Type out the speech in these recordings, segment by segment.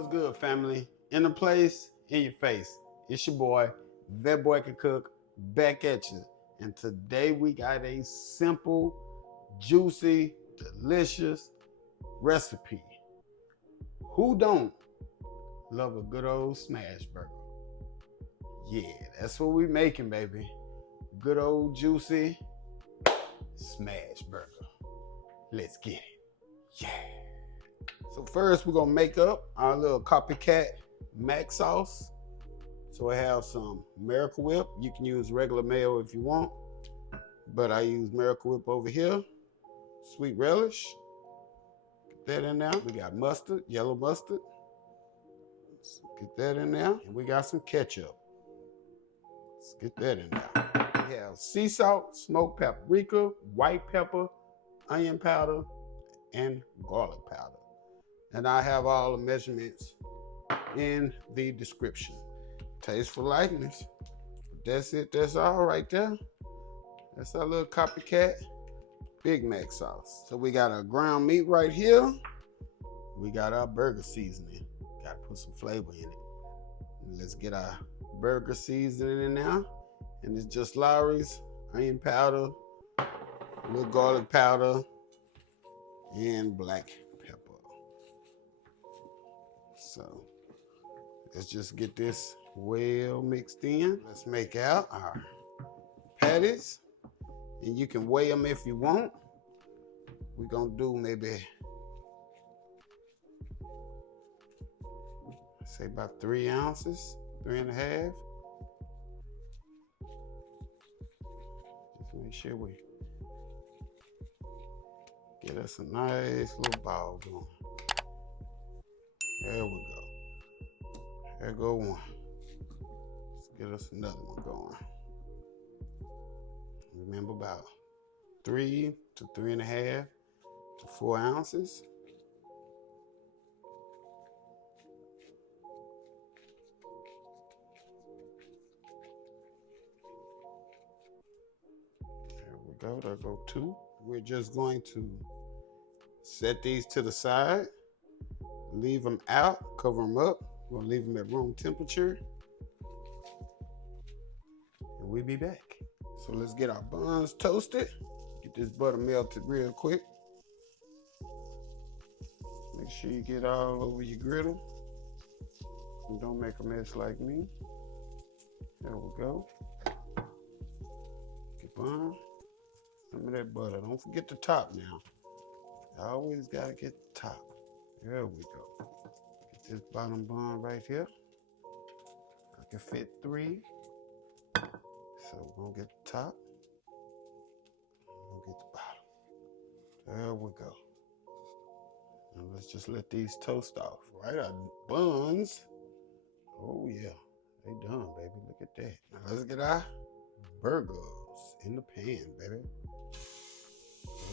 What's good, family? In the place, in your face. It's your boy, That Boy Can Cook, back at you. And today we got a simple, juicy, delicious recipe. Who don't love a good old smash burger? Yeah, that's what we making, baby. Good old juicy smash burger. Let's get it. Yeah. So first we're gonna make up our little copycat mac sauce. So I have some Miracle Whip. You can use regular mayo if you want, but I use Miracle Whip over here. Sweet relish. Get that in there. We got mustard, yellow mustard. Let's get that in there. And we got some ketchup. Let's get that in there. We have sea salt, smoked paprika, white pepper, onion powder, and garlic powder. And I have all the measurements in the description. Tasteful likeness. That's it. That's all right there. That's our little copycat Big Mac sauce. So we got our ground meat right here. We got our burger seasoning. Got to put some flavor in it. And let's get our burger seasoning in there. And it's just Lawry's, onion powder, a little garlic powder, and black pepper. So let's just get this well mixed in. Let's make out our patties. And you can weigh them if you want. We're gonna do maybe, say about 3 ounces, 3.5. Just make sure we get us a nice little ball going. There we go. There go one. Let's get us another one going. Remember, about 3 to 3.5 to 4 ounces. There we go. There go 2. We're just going to set these to the side. Leave them out, cover them up. We'll leave them at room temperature. And we'll be back. So let's get our buns toasted. Get this butter melted real quick. Make sure you get all over your griddle. And don't make a mess like me. There we go. Get bun. Some of that butter. Don't forget the top now. You always gotta get the top. There we go. Get this bottom bun right here. I can fit 3. So we're gonna get the top. We'll get the bottom. There we go. Now let's just let these toast off. Right, our buns. Oh yeah, they done, baby. Look at that. Now let's get our burgers in the pan, baby.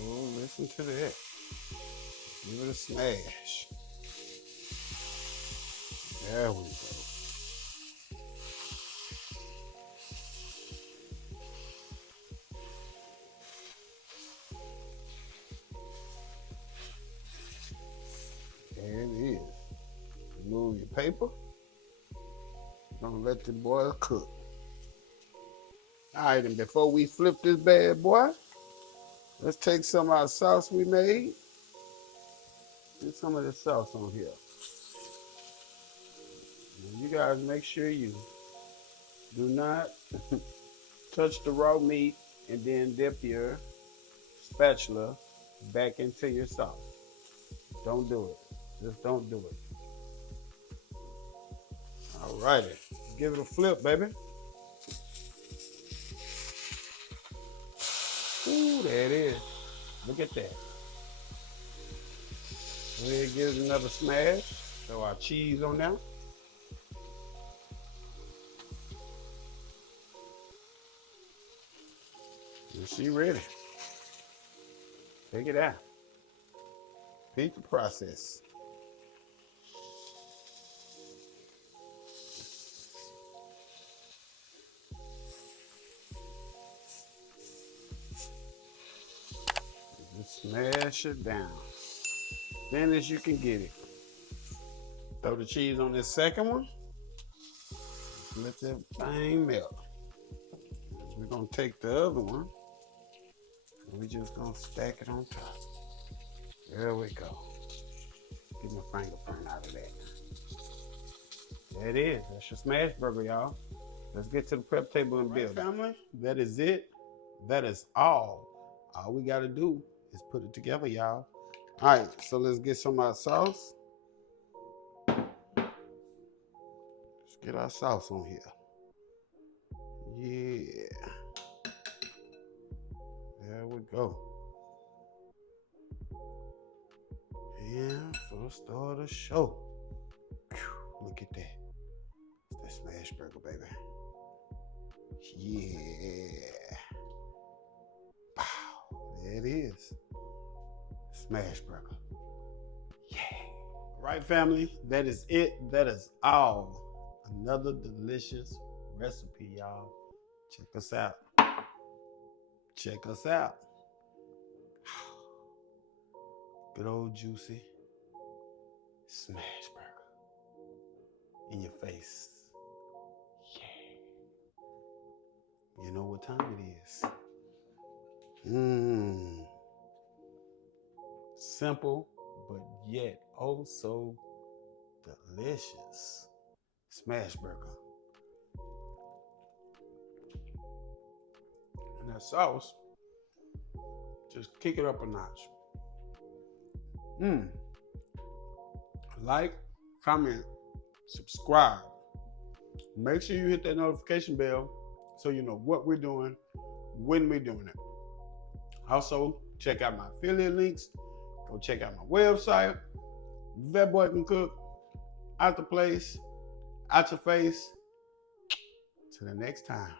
Oh, listen to that. Give it a smash. There we go. There it is. Remove your paper. Gonna let the boy cook. All right, and before we flip this bad boy, let's take some of our sauce we made. Get some of this sauce on here. And you guys make sure you do not touch the raw meat and then dip your spatula back into your sauce. Don't do it. Just don't do it. All righty. Give it a flip, baby. Ooh, there it is. Look at that. Go ahead and give it another smash. Throw our cheese on there. And she ready. Take it out. Repeat the process. Just smash it down. Thin as you can get it. Throw the cheese on this second one. Let that thing melt. We're gonna take the other one and we just gonna stack it on top. There we go. Get my fingerprint out of that. There it is. That's your smash burger, y'all. Let's get to the prep table and build. Family, that is it. That is all. All we gotta do is put it together, y'all. All right, so let's get some of our sauce. Let's get our sauce on here. Yeah. There we go. And for the start of the show. Whew, look at that. It's that smash burger, baby. Yeah. Wow. There it is. Smash burger. Yeah. All right, family. That is it. That is all. Another delicious recipe, y'all. Check us out. Check us out. Good old juicy smash burger in your face. Yeah. You know what time it is. Simple, but yet oh so delicious. Smash burger. And that sauce, just kick it up a notch. Like, comment, subscribe. Make sure you hit that notification bell so you know what we're doing, when we're doing it. Also, check out my affiliate links. Go check out my website. That boy can cook. Out the place, out your face. Till the next time.